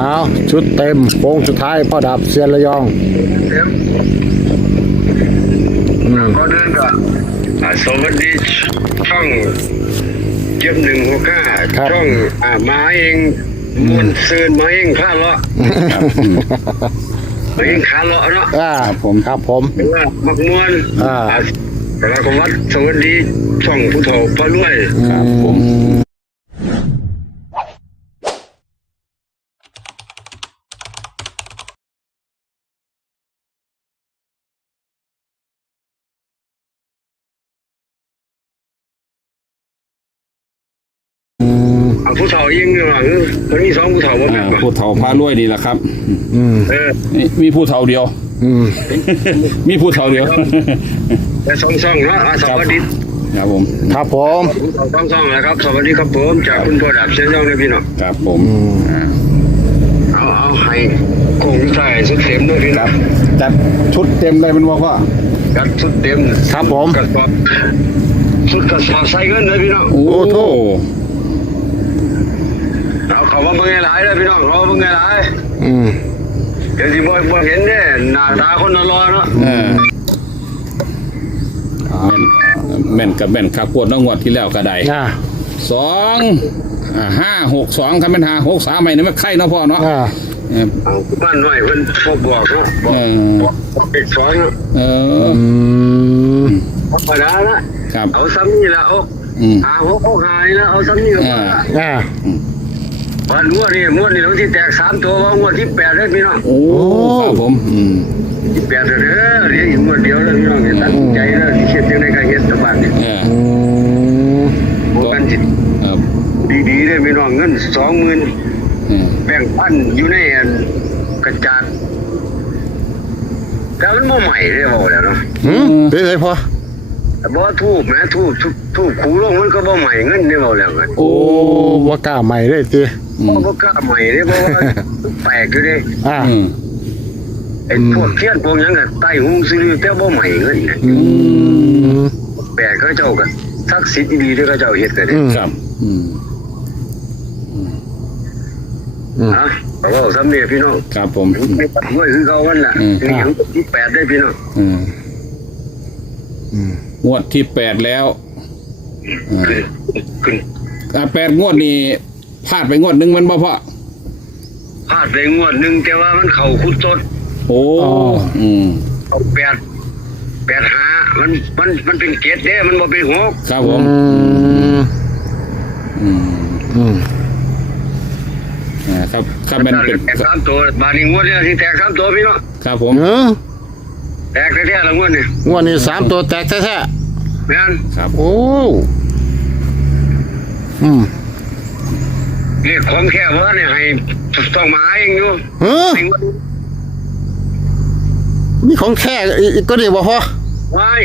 เอาชุดเต็มโค้งสุดท้ายพ่อดับเซียนระยองเต็มก็เดินก็อ่าสวัสดีช่องเจ็บหนึ่งหกห้าช่องอ่ามาเองมวนซืนมาเองข้าเลาะมาเองขาเลาะเนาะอ่าผมครับผมหรือว่ามักมวนอ่าอ่าแต่ละคำวัดสวัสดีช่องผู้เฒ่าพระรวยครับผม เอาผู้เฒ่ายิงอยู่หลังมันมีสองผู้เฒ่าบ่แม่อ่านบ่ผู้เฒ่าพารวยนี่แหละครับอืมเออนี่มีผู้เฒ่าเดียว อืมมีผู้เฒ่าเดียว แต่สองสองเนาะอ่าสวัสดีครับผม ครับผมผู้เฒ่าสองสองนะครับ สวัสดีครับผมจากคุณพ่อดาบเชียงยองเลยพี่น้องครับผมอืมอ่า เอาเอาให้คงใส่สุดเต็มด้วยพี่คน้รัอบงจัดชุดเต็มเลยมันว่าพ่อจัดสุดเต็มครับผม กระสอบสุดกระสอบใส่เงินเลยพี่น้องโอ้โถ เอาเขาว่าเบิ่งไงหลายเลยพี่น้องเขาว่าเบิ่งไงหลายอืมเดี๋ยวสิบ่บ่เห็นเด้หน้าตาคนรอเนาะเออแม่นแม่นกับแม่นขับปวดน้องงวดที่แล้วก็ได้อ่าสองอ่าห้าหกสองคำเป็นห้าหกสามไม่นี่ไม่ใครเนาะพ่อเนาะอ่าเออเอาบ้านน้อยเพิ่นพอบอกเนาะบอกเออบอกบอกเด็กสอนเนาะเอออืมธรรมดาละครับ เอาซ้ำนี่ละเอาอืม หาหัวเอาหายละเอาซ้ำนี่ก็พอละ อ่า วันงวดนี่งวดนี่เราที่แตกสามตัวว่างวดที่แปดเลยพี่น้องโอ้ครับผมอืมที่แปดเลยเด้อเดี๋ยวอีกงวดเดียวเลยพี่น้องเนี่ยตัดสินใจแล้วที่เช็ดยังไงก็เฮ็ดสบายเนี่ยเอออืมโอ้กันจิตเออดีๆเลยพี่น้องเงินสองหมื่นเออแบ่งพันอยู่ในอันกระจาดแต่มันบ่ใหม่เลยบอกแล้วเนาะหืมเป็นไรพอแต่บ่ทูบแหม้ทูบทูบทูบขูลงมันก็บ่ใหม่เงินได้บอกแล้วกันโอ้ว่ากล้าใหม่เลย จีอืบ่มบ่กล้าใหม่เด้เพราะว่าแปลกอยู่เด้อ่าอืมไอ้พวกเทียนพวกหยังก็ใต้หุงซื้อแต่บ่ใหม่เงินเนี่ยอืมแปลกเขาเจ้าก็ศักดิ์สิทธิ์ดีๆเด้อเขาเจ้าเฮ็ดก็ได้อืมครับ อืมอืมฮะแต่ว่าสำเนียพี่น้องครับผม ไม่ปัดด้วยคือเขาวันน่ะอืมถึงอย่างที่แปดได้พี่น้องอืมอืมงวดที่แปดแล้วอ่าขึ้นขึ้นอ่าแปดงวดนี่ พลาดไปงวดหนึ่งมันบ่พ่อพลาดไปงวดหนึงแต่ว่ามันเข้าคุดตดโอ้อืมเข้าแปดแปดหามันมันมันเป็นเกตเด้มันบ่เป็นหกครับผอืมมอืมอืมอ่าครับครับมันเป็นแตกสามตัวบาดนี้งวดนี้ที่แตกสามตัวพี่น้องครับผมเออแตกแท้ๆละงวดนี้งวดนี้สามตัวแตกแท้แม่นครับๆโอ้อืม เรียกของแค่ว่าเนี่ยให้ต้องมาเองอยู่เออไอ้งวดนี้มีของแค่อีกก็ดีบ่พอว้าย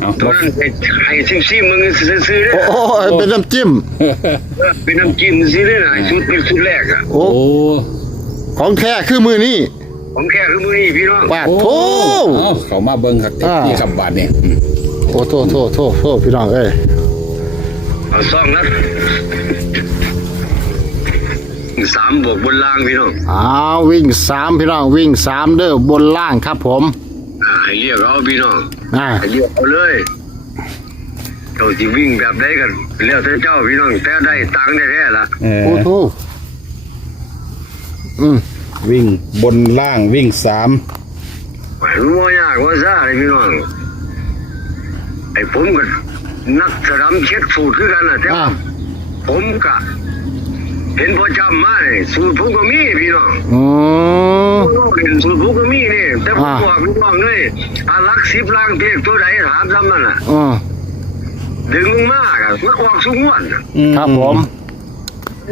เอาตัวนั้นให้ให้ซิมๆมึงซื้อๆเด้โอ้อโอ้เป็นน้ำจิ้มเออเป็นน้ำจิ้มซื้อได้หน่อยชุดเป็นชุดแรกอะโอ้ โอ้ของแค่คือมือนี่ของแค่คือมือนี่พี่น้องปาดโอ้โถเอาเขามาเบิ้งครับอ่าที่ขับบาทเนี่ยอืมโอ้โทษโทษโทษโทษพี่น้องเอ้ย เอาซ่องนัดสามบวกบนล่างพี่น้องอ้าววิ่งสามพี่น้องวิ่งสามเด้อบนล่างครับผมอ่าให้เรียกเอาพี่น้องอ่าให้เรียกเอาเลยเจ้าที่วิ่งแบบใดกันเรียกเจ้าพี่น้องแต่ได้ตังค์แท้ๆล่ะเออโอ้โหอืมวิ่งบนล่างวิ่งสามมันว่ายากว่าซ่าเลยพี่น้องไอ้ผมก็ นักสะดำเช็ดสูตรคือกันน่ะแต่อ่าว่า ผมก็เห็นพอจำมาเนี่ยสูตรผมก็มีพี่น้องอืม เห็นสูตรผมก็มีนี่แต่ผมอ่า บอกพี่น้องเลยอารักสิบล้างเพลงตัวใดถามซ้ำนั่นน่ะ อืมดึงมากอะมันออกสุงวนน่ะครับผม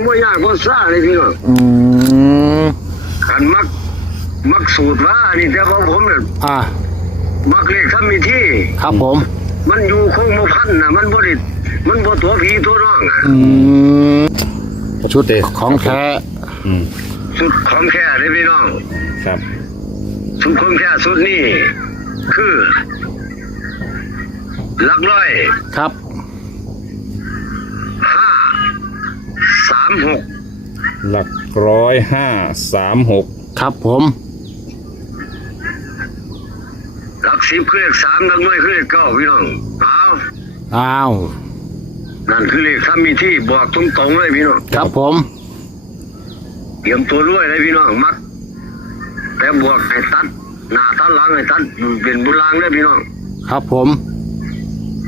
ไม่ยากก็ซ่าเลยพี่น้องอืมขันมัก มักสูตรว่านี่แต่ว่าผมเนี่ยอ่ามักเลขทำมีที่ ครับผม มันอยู่คงมาพันนะมันบริมันบ่ตัวผีตัวน้องอะอืมชุดของแท้อืมสุดของแค่เลยพี่น้อง ครับ สุดของแค่สุดนี่คือหลักร้อยครับห้าสามามหกหลักร้อยห้าสามหกครับผม หลัก สิบคือเลขสามหลักหน่วยคือเลขเก้าพี่น้องเอาอ้าว นั่นคือเลขถ้ามีที่บอกตรงๆเลยพี่น้องครับผม เตรียมตัวรวยเลยพี่น้องมัก แต่บวกให้ตัดหน้าตัดหลังให้ตัดเป็นบุญลางเลยพี่น้องครับผม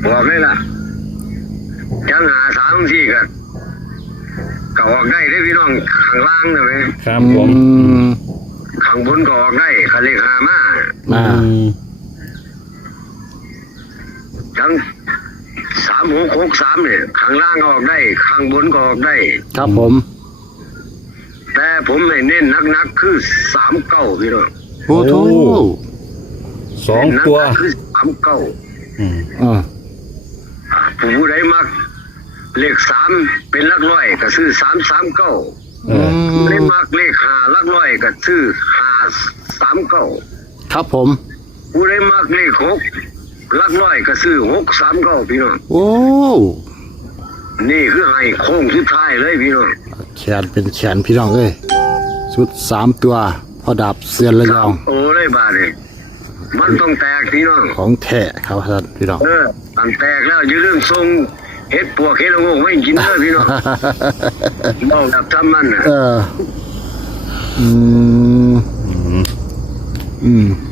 บอกเลยล่ะยังหาสามที่กันก็ออกได้ได้อพี่น้องข้างล่างนะไหมครับผมอืมข้างบนก็ออกได้คันเลขหามา อ่า ทั้งสามหกหกสามเนี่ยข้างล่างก็ออกได้ ข้างบนก็ออกได้ ครับผมแต่ผมให้เน้นนักๆคือสามเก้าพี่น้องโอ้โหสองตัวเน้นหนักๆคือสามเก้าอืมอ่าอ่าผู้ใดมักเลขสามเป็นหลักร้อยก็ซื้อสามสามเก้าเออือผู้ใดมมักเลขห้าหลักร้อยก็ซื้อห้าสามเก้าครับผมผู้ใดมักเลขหกห ลักร้อยก็ซื้อหกสามเก้าพี่น้องโอ้นี่คือให้โค้งสุดท้ายเลยพี่น้องแขนเป็นแขนพี่น้องเอ้ยชุดสามตัวพอดับเซียนระยอง โอ้เลยบาดนี่มันต้องแตกพี่น้องของแท้ครับท่านพี่น้องเออตันแตกแล้วอย่าลืมส่งเฮ็ดปวกเฮ็ดละโงงไม่กินเด้อพี่น้องเบาแบบทำมันน่ะเอออืมอืมอะไรก็เจ้า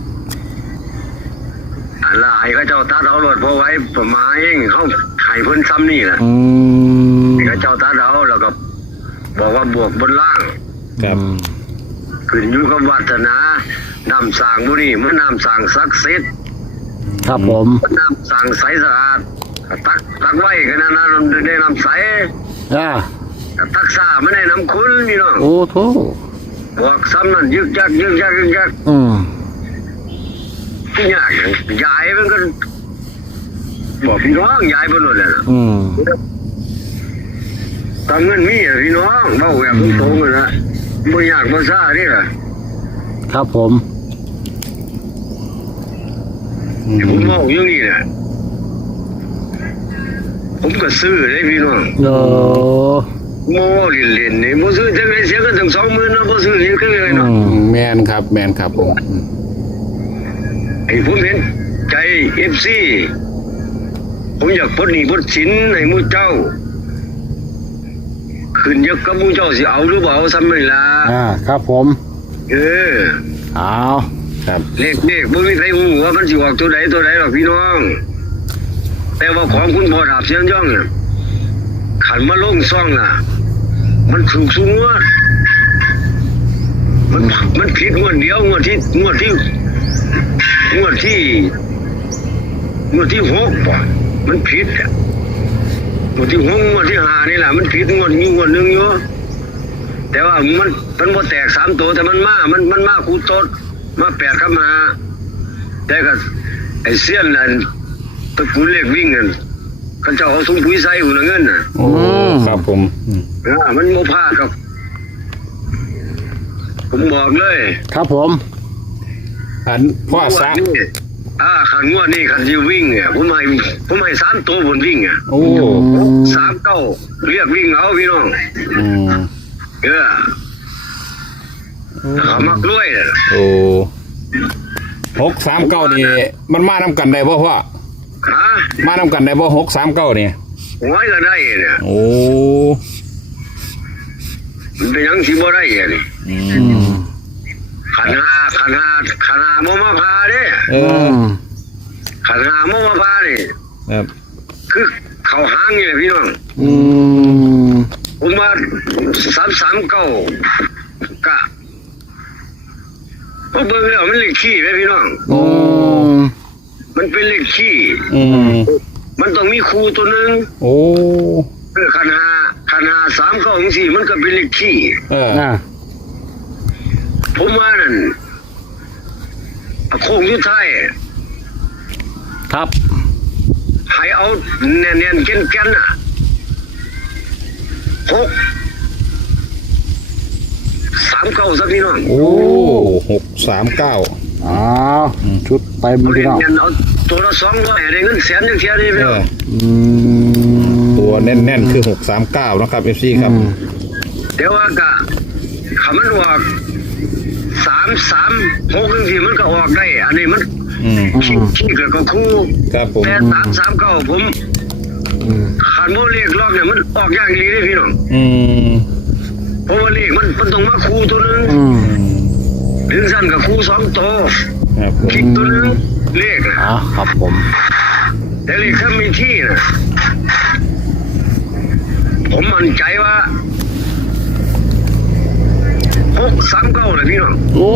ตัดเอารถพอไว้ประมาณเองเขาให้เพิ่นซ้ำนี่แหละอืมก็เจ้าตัดเอาแล้วก็ บอกว่าบวกบนล่าง ครับขึ้นอยู่กับวัฒนาน้ำสร้างบุรีมันน้ำสร้างศักดิ์สิทธิ์ครับผม มันน้ำสร้างใสสะอาดก็ตักตักไว้กันนะนะได้น้ำใสอ่าก็ตักซ่าไม่ได้น้ำคุณพี่น้องโอ้โถบอกซ้ำนั่นยึกยักยึกยักยึกยักอืม ที่ยากอย่างยายมันก็ บอกพี่น้องยายไปหมดเลยนะอืมตามเงินมีอะพี่น้องเบ้าแบบตรงๆเลยนะไม่อยากมาซ่านี่แหละครับผมอืผมมเมาอย่างนี้เนี่ยผมก็ซื้อเลยพี่น้องโอ้โม่เล่นๆนี่บ่ซื้อจังไดเสียก็ถึงสองหมื่นนะบ่ซื้อนี่คือเลยอืเนาะมแมนครับ แมนครับผมอืมไอ้ผมเห็นใจ FC ผมอยากพ้นหนี้พ้นสินให้หมู่เจ้า ขึ้นอยกกับหมู่เจ้าสิเอาหรือบ่เอาซ้ำนี่ล่ะอ่าครับผม เออเอาครับเลขเลขบ่มีใครฮู้ว่ามันสิออกตัวใดตัวใดหรอกพี่น้อง แต่ว่าของคุณพ่อดาบเสียงย่องเนี่ยขันมาลงซ่องน่ะ มันถูกสูงวดมันมันผิดงวดเดียวงวดที่งวดที่งวดที่งวดที่หกป่ะ มันผิดอะงวดที่หกงวดที่ห้านี่แหละมันผิดงวดนี้งวดหนึ่งอยู่แต่ว่ามันมันบ่แตกสามตัวแต่มันมา มันมันมาคูโตดมาแปดเข้ามา แต่ก็ไอ้เสี้ยนนั่นตระกูลเล็กวิ่งกันเขาเจ้าเอาถุงปุ๋ยใส่หุ่นเงินน่ะโอ้ครับผมอืมอ่ามันโมพลาดครับผมบอกเลย ครับผม อันพ่อสะงวดนี่ อ่าขันงวดนี่ขันที่วิ่งเนี่ยผมให้ผมให้สามตัวบนวิ่งอะโอ้สามเก้าเรียกวิ่งเอาพี่น้องอืมเออเขามักรวยน่ะโอ้หกสามเก้านี่มันมานำกันได้บ่พ่อฮะมานำกันได้บ่หกสามเก้านี่ไว้ก็ได้เนี่ยโอ้มันเป็นหยังสิบ่ได้อะนี่อือืมม ขันหาขันหาขันหาโมมาพาเด้เออือมขันหาโมมาพานี่ครับคือเขาหางเนี่ยพี่น้องอืมผมมาสามสามเก้ากะเพราะเบิ่งแล้วมันเลขขี้ไหมพี่น้องอืมมันเป็นเลขขี้ อืมมันต้องมีครูตัวหนึ่งโอ้เออขันหาขันหาสามเก้าองสี่มันก็เป็นเลขขี้ เอออ่า ผมว่านั่นโค้งยุดท้ายครับให้เอาแน่นๆเก่นๆน่ะหกสามเก้าซะพี่น้องโอ้หกสามเก้าอ้าวชุดเต็มเอาพี่น้องแน่นๆเอาตัวละสองร้อยได้เงินแสนจังเทียนี่เอพี่น้อองอืมตัวแน่นๆคือหกสามเก้านะครับเอฟซีครับอืมเดี๋ยวว่าก็คำมันออก สามสามหกจังซี่มันก็ออกได้ อันนี้มันอืมขี้ขี้กับก็คู่ครับผมแต่สามสามเก้าผมอืมขันโมเลขรอบเนี่ยมันออกอย่างนี้เลยพี่น้องอืมเพราะว่าเลขมันมันต้องมาคู่ตัวหนึงอืมถึงสั้นกับคู่สองตัวครับผมคิดตัวหนึงเลขนะอ่าครับผม แต่เลขถ้ามีที่นะผมมั่นใจว่า สามเก้าเลยพี่น้องโอ้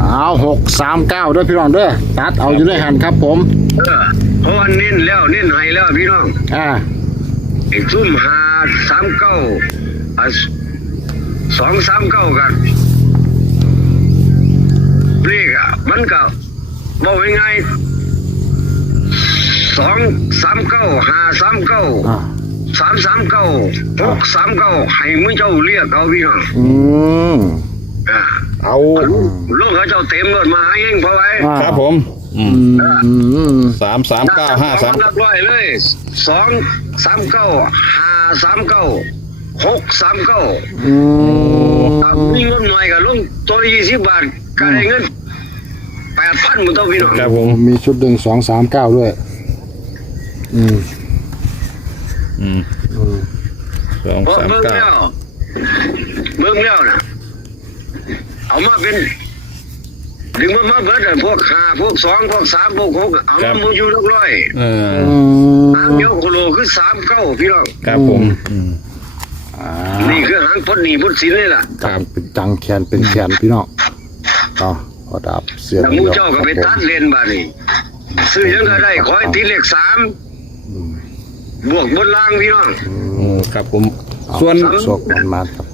เอาหกสามเก้าด้วยพี่น้องเด้อตัดเอาอยู่ด้วยหันครับ ผม เออเพราะว่าเน้นแล้วเน้นให้แล้วพี่น้องอ่าไอ้ซุ่มหาสามเก้าอะสองสามเก้ากันเลขอะมันก็บอกง่ายๆสองสามเก้าห้าสามเก้าอ่า สามสามเก้าหกสามเก้าให้มึงเจ้าเรียกเอาพี่น้องอืมอ่าเอาลูกเขาเจ้าเต็มรถมาให้เองเพราะไว้อ่าครับผมอืมอืมสามสามเก้าห้าสามหลักร้อยเลยสองสามเก้าห้าสามเก้าหกสามเก้าอืมครับมีเงินหน่อยกับลุงตัวยี่สิบบาทก็ได้เงินแปดพันหมดตัวพี่น้องครับผมมีชุดหนึ่งสองสามเก้าด้วย อืม อืมอืมสองเพราะสามเบิ่งเก้าแล้วเบิ่งแล้วนะเอามาเป็น ดึงมามาเบิดอะพวกห้าพวกสองพวกสามพวกหกเอามาหมดอยู่หลักร้อยเอออืมหางเดียวโคโลคือสามเก้าพี่น้องครับผมอืมอ่านี่คือหางพดหนีพดสินนี่แหละครับเป็นจังแขนเป็นแขนพี่น้องต่อพอดับเสียงแต่หมูเจ้าก็ไปตัดเลนบาดนี่ซื้อยังก็ได้ขอให้ติดเลขสาม บวกบนล่างพี่น้อง โอ้ครับผมส่ส่ววนนโชคมันมาครับ